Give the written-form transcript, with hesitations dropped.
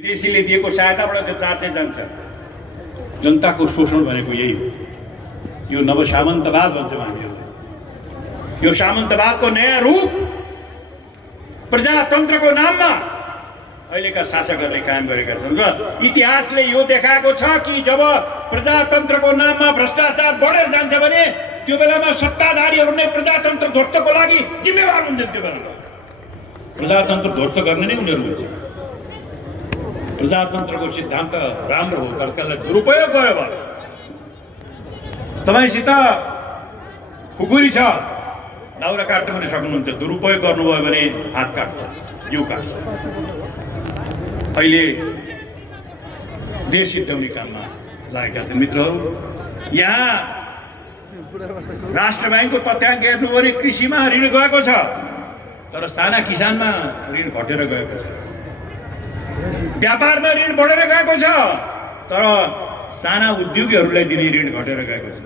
विदेशीले दिएको सहायताबाट त्यो चार्जै जान्छ। जनताको शोषण भनेको यही हो। यो नवसामन्तवाद भन्छौँ हामीहरूले। यो सामन्तवादको नयाँ रूप प्रजातन्त्रको नाममा अहिलेका शासकहरूले कायम गरेका छन् र इतिहासले यो देखाएको छ कि जब प्रजातन्त्रको नाममा भ्रष्टाचार बढेर जान्छ भने त्यो बेलामा सत्ताधारीहरू नै प्रजातन्त्र ध्वस्तको लागि जिम्मेवार हुन्छन्। त्यो बेला प्रजातन्त्र ध्वस्त गर्ने नै उनीहरू हुन्छ। प्रजातन्त्रको सिद्धान्त राम्रो हो, तर त्यसलाई दुरुपयोग गर्यो भने तपाईँसित खुकुरी छ, दाउरा काट्नु पनि सक्नुहुन्छ। दुरुपयोग गर्नुभयो भने हात काट्छ, जिउ काट्छ। अहिले देश सिद्धाउने काममा लागेका छन् मित्रहरू। यहाँ राष्ट्र ब्याङ्कको तथ्याङ्क हेर्नु भने कृषिमा ऋण गएको छ, तर साना किसानमा ऋण घटेर गएको छ। व्यापारमा ऋण बढेर गएको छ, तर साना उद्योगीहरूलाई दिने ऋण घटेर गएको छ।